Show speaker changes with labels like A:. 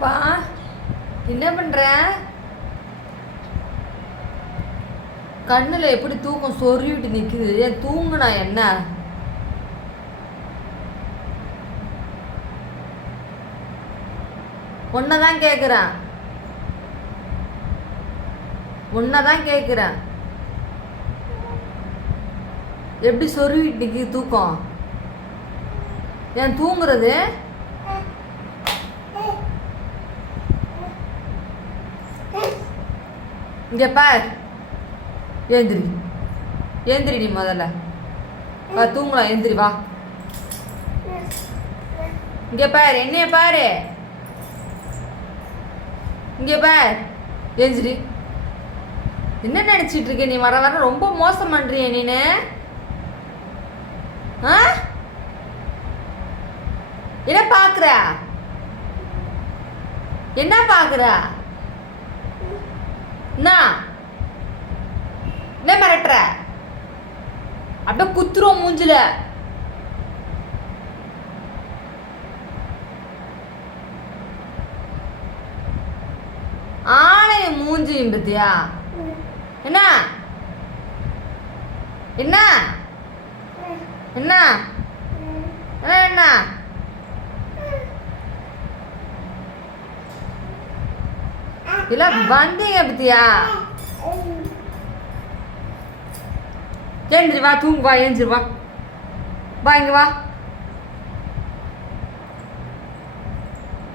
A: அப்பா என்ன பண்ற? கண்ணுல எப்படி தூக்கம் சொருவிட்டு நிக்குது? ஏன் தூங்குனா என்ன? உன்னதான் கேக்குறேன். உன்னதான் கேக்குறேன். எப்படி சொருவிட்டு நிக்குது தூக்கம்? ஏன் தூங்குறது? இங்கே பார். ஏந்திரி. ஏந்திரி நீ முதல்ல. வா தூங்கலாம் ஏந்திரி வா. இங்கே பார் என்னைய பாரு. இங்கே பார். ஏந்திரி. என்ன நினச்சிட்டு இருக்க நீ? வர வர ரொம்ப மோசம் பண்ணுறிய நீனு. ஆ? என்ன பார்க்குற என்ன பார்க்குறா என்ன? என்ன மிரட்டுற? அப்படியே குத்துரும் மூஞ்சில. ஆளைய மூஞ்சியும் பத்தியா என்ன? என்ன? என்ன? என்ன? என்ன? இல்ல வந்தீங்க பத்தியா? ஏந்திரி வா தூங்கு வா ஏந்திரி வா. வா இங்க வா.